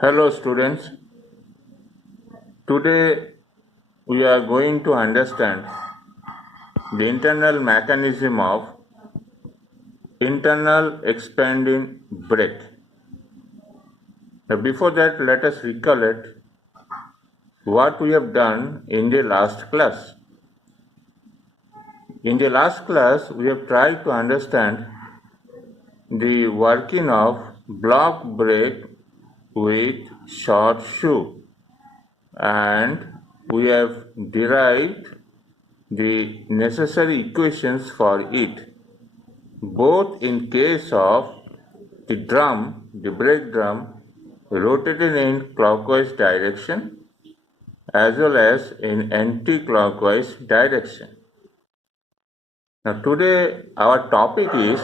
Hello students, today we are going to understand the internal mechanism of internal expanding brake. Now before that, let us recollect what we have done in the last class. In the last class, we have tried to understand the working of block brake with short shoe, and we have derived the necessary equations for it, both in case of the brake drum, rotated in clockwise direction as well as in anti-clockwise direction. Now today our topic is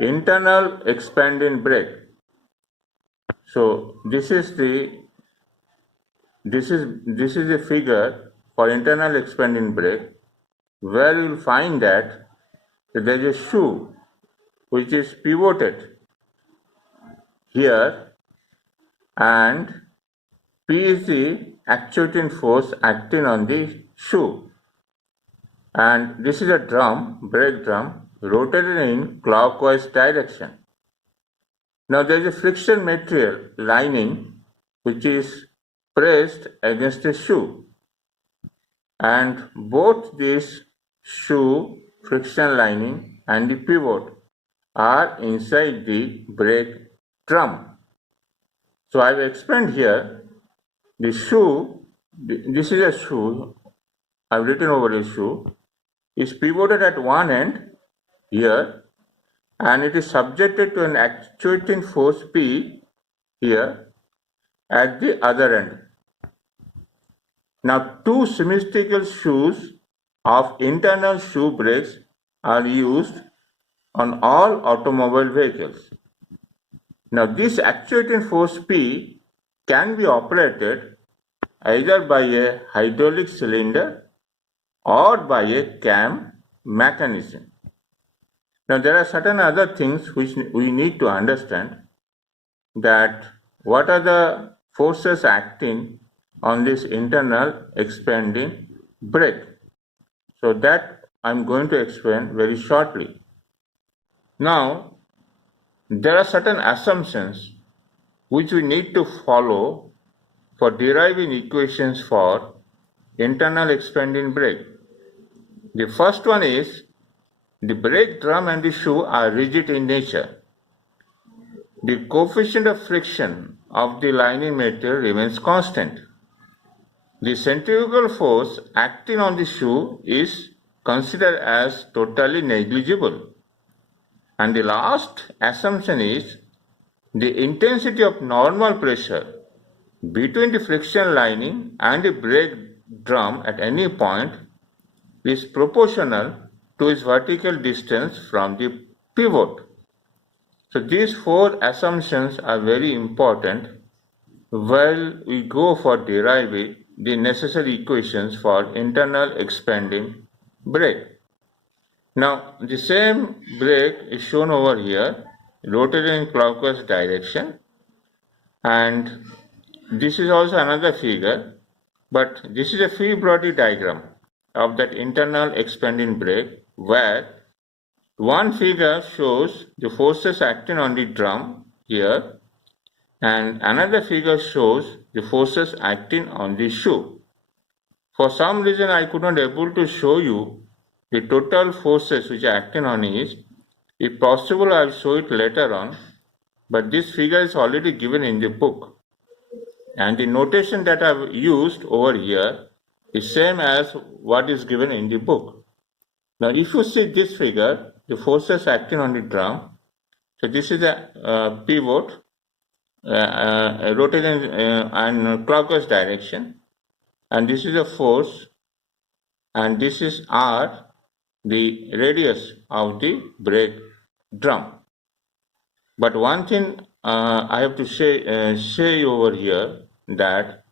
internal expanding brake. So this is the figure for internal expanding brake, where you will find that there is a shoe which is pivoted here, and P is the actuating force acting on the shoe, and this is a brake drum, rotated in clockwise direction. Now there is a friction material lining which is pressed against the shoe, and both this shoe friction lining and the pivot are inside the brake drum. So I have explained here the shoe, this is a shoe, I have written over a shoe, is pivoted at one end here, and it is subjected to an actuating force P here at the other end. Now two symmetrical shoes of internal shoe brakes are used on all automobile vehicles. Now this actuating force P can be operated either by a hydraulic cylinder or by a cam mechanism. Now there are certain other things which we need to understand, that what are the forces acting on this internal expanding brake. So that I'm going to explain very shortly. Now there are certain assumptions which we need to follow for deriving equations for internal expanding brake. The first one is the brake drum and the shoe are rigid in nature. The coefficient of friction of the lining material remains constant. The centrifugal force acting on the shoe is considered as totally negligible. And the last assumption is the intensity of normal pressure between the friction lining and the brake drum at any point is proportional to its vertical distance from the pivot. So these four assumptions are very important while we go for deriving the necessary equations for internal expanding brake. Now the same brake is shown over here, rotated in clockwise direction, and this is also another figure, but this is a free body diagram of that internal expanding brake, where one figure shows the forces acting on the drum here, and another figure shows the forces acting on the shoe. For some reason I could not able to show you the total forces which are acting on it. If possible, I will show it later on, but this figure is already given in the book, and the notation that I have used over here is same as what is given in the book. Now if you see this figure, the forces acting on the drum, so this is a pivot rotating in clockwise direction, and this is a force, and this is R, the radius of the brake drum. But one thing I have to say over here, that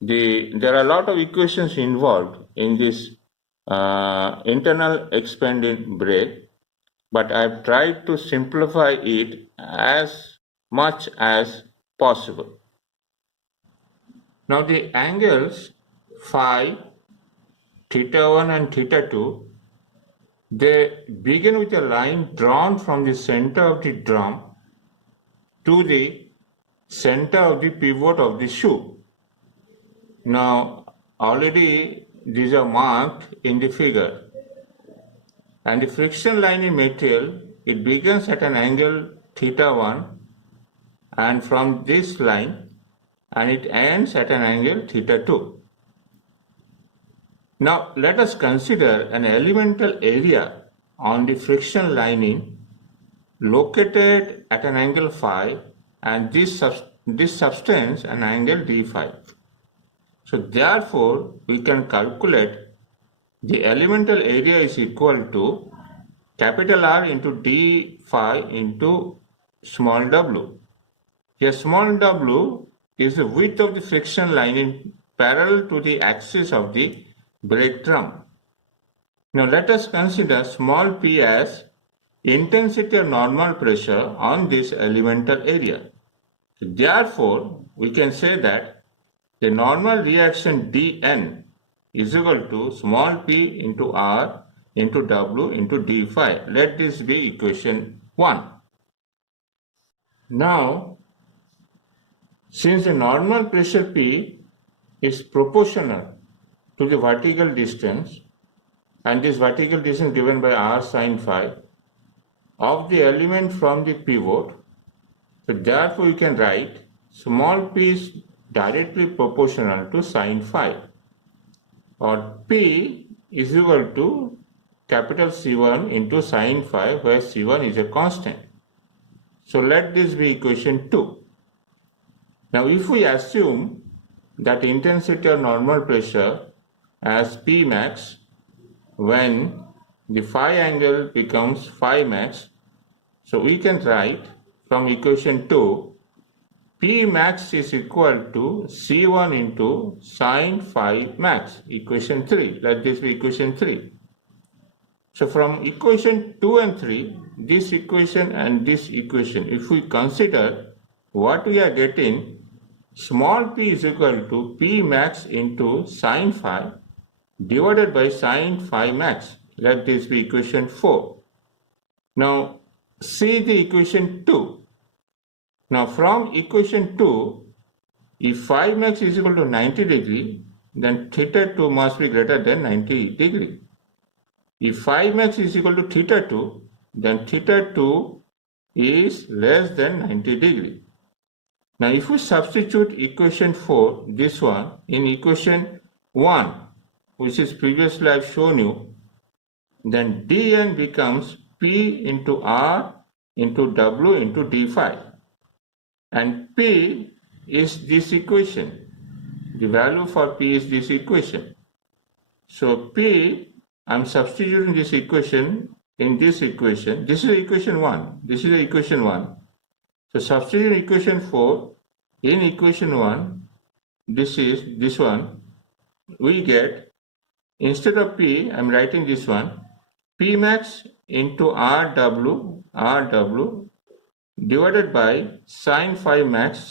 there are a lot of equations involved in this internal expanding brake, but I have tried to simplify it as much as possible. Now the angles phi, theta 1 and theta 2, they begin with a line drawn from the center of the drum to the center of the pivot of the shoe. Now already these are marked in the figure. And the friction line in material, it begins at an angle theta 1 and from this line, and it ends at an angle theta 2. Now let us consider an elemental area on the friction lining located at an angle phi, and this subtends an angle d phi. So therefore we can calculate the elemental area is equal to capital R into d phi into small w. Here small w is the width of the friction line in parallel to the axis of the brake drum. Now let us consider small p as intensity of normal pressure on this elemental area. Therefore, we can say that the normal reaction dN is equal to small p into R into W into d phi. Let this be equation 1. Now, since the normal pressure P is proportional to the vertical distance, and this vertical distance given by R sin phi of the element from the pivot, so therefore you can write small p is directly proportional to sin phi, or P is equal to capital C1 into sin phi, where C1 is a constant. So let this be equation 2. Now if we assume that intensity of normal pressure as P max when the phi angle becomes phi max, so we can write from equation 2 P max is equal to C1 into sin phi max, equation 3. Let this be equation 3. So from equation 2 and 3, this equation and this equation, if we consider what we are getting, small p is equal to P max into sin phi divided by sin phi max. Let this be equation 4. Now see the equation 2. Now from equation 2, if phi max is equal to 90 degree, then theta 2 must be greater than 90 degree. If phi max is equal to theta 2, then theta 2 is less than 90 degree. Now if we substitute equation 4, this one, in equation 1, which is previously I have shown you, then dN becomes P into R into W into d phi. And P is this equation. The value for P is this equation. So P, I am substituting this equation in this equation. This is equation 1. This is equation 1. So substitute equation 4 in equation 1. This is this one. We get, instead of P, I am writing this one. P max into RW divided by sin phi max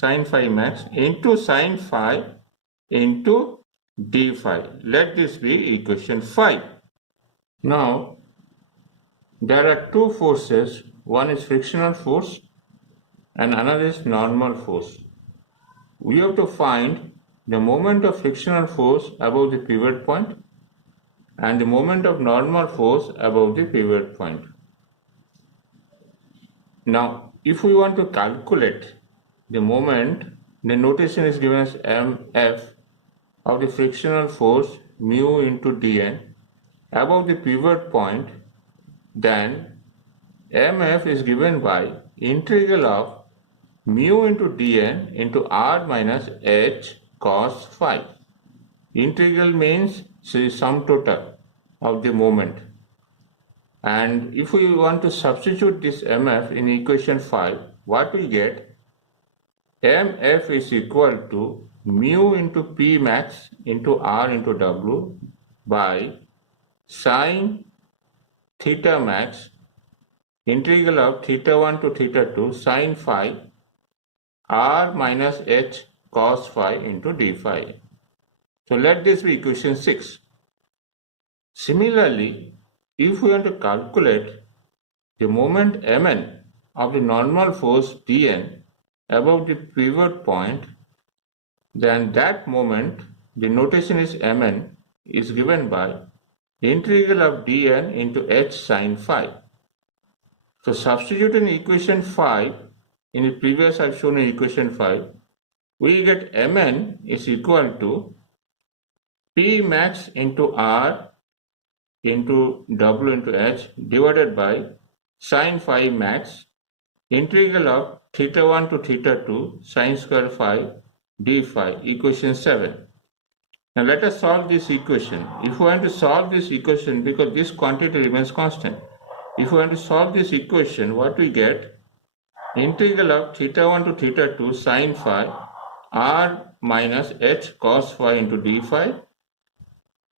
into sin phi into d phi. Let this be equation 5. Now there are two forces, one is frictional force and another is normal force. We have to find the moment of frictional force above the pivot point and the moment of normal force above the pivot point. Now if we want to calculate the moment, the notation is given as mf of the frictional force mu into dN above the pivot point, then mf is given by integral of mu into dN into r minus h cos phi. Integral means sum total of the moment. And if we want to substitute this mf in equation 5, what we get? Mf is equal to mu into P max into R into W by sin theta max integral of theta 1 to theta 2 sin phi r minus h cos phi into d phi. So let this be equation 6. Similarly, if we want to calculate the moment Mn of the normal force Dn above the pivot point, then that moment, the notation is Mn is given by integral of dn into h sin phi. So substitute in equation 5, in the previous I've shown in equation 5, we get Mn is equal to P max into R into W into H divided by sin phi max integral of theta 1 to theta 2 sin square phi d phi, equation 7. Now let us solve this equation. If we want to solve this equation, because this quantity remains constant, if we want to solve this equation, what we get? Integral of theta 1 to theta 2 sin phi r minus h cos phi into d phi,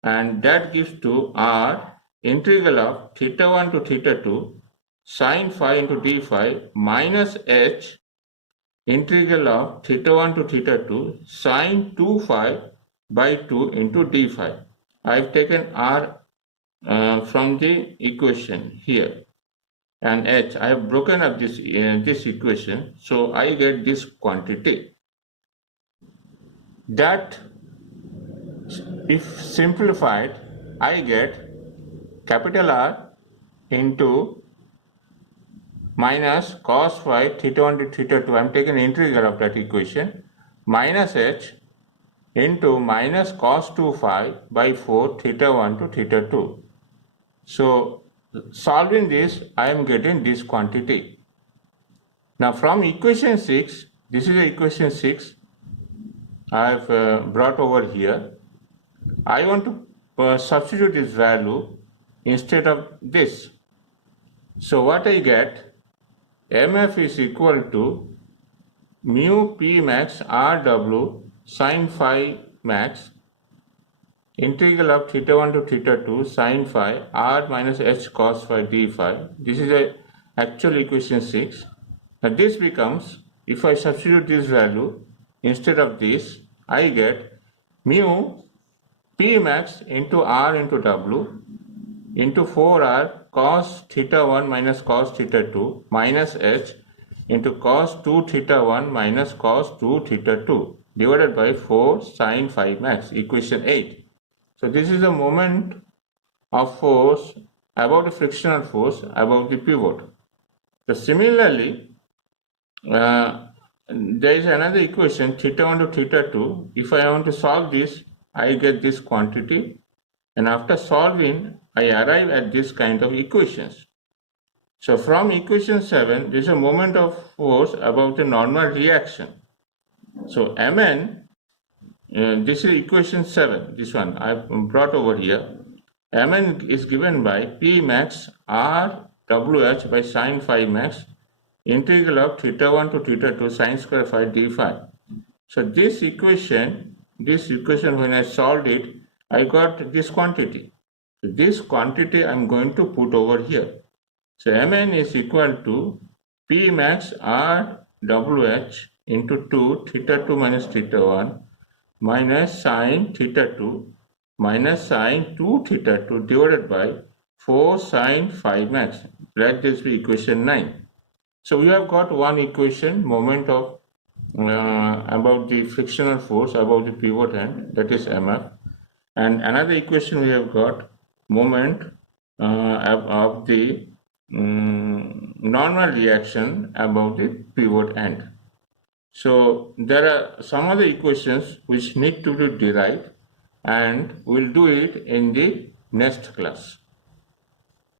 and that gives to r integral of theta 1 to theta 2 sin phi into d phi minus h integral of theta 1 to theta 2 sin 2 phi by 2 into d phi. I have taken r from the equation here, and h I have broken up this equation, so I get this quantity. That, if simplified, I get capital R into minus cos phi theta 1 to theta 2. I am taking integral of that equation, minus h into minus cos 2 phi by 4 theta 1 to theta 2. So solving this, I am getting this quantity. Now from equation 6, this is the equation 6 I have brought over here. I want to substitute this value instead of this. So what I get, mf is equal to mu p max rw sin phi max integral of theta 1 to theta 2 sin phi r minus h cos phi d phi. This is the actual equation 6. Now this becomes, if I substitute this value instead of this, I get mu p max into r into w into 4r cos theta 1 minus cos theta 2 minus h into cos 2 theta 1 minus cos 2 theta 2 divided by 4 sin phi max, equation 8. So this is the moment of force about the frictional force about the pivot. So similarly, there is another equation, theta 1 to theta 2. If I want to solve this, I get this quantity, and after solving, I arrive at this kind of equations. So from equation 7, there is a moment of force about the normal reaction. So Mn, this is equation 7, this one I brought over here. Mn is given by P max R WH by sin phi max integral of theta 1 to theta 2 sin square phi d phi. So this equation when I solved it, I got this quantity. So this quantity I am going to put over here. So Mn is equal to P max R WH into 2 theta 2 minus theta 1 minus sin theta 2 minus sin 2 theta 2 divided by 4 sin phi max. Let this be equation 9. So we have got one equation, moment of about the frictional force about the pivot end, that is Mf, and another equation we have got moment of the normal reaction about the pivot end. So there are some other equations which need to be derived, and we'll do it in the next class.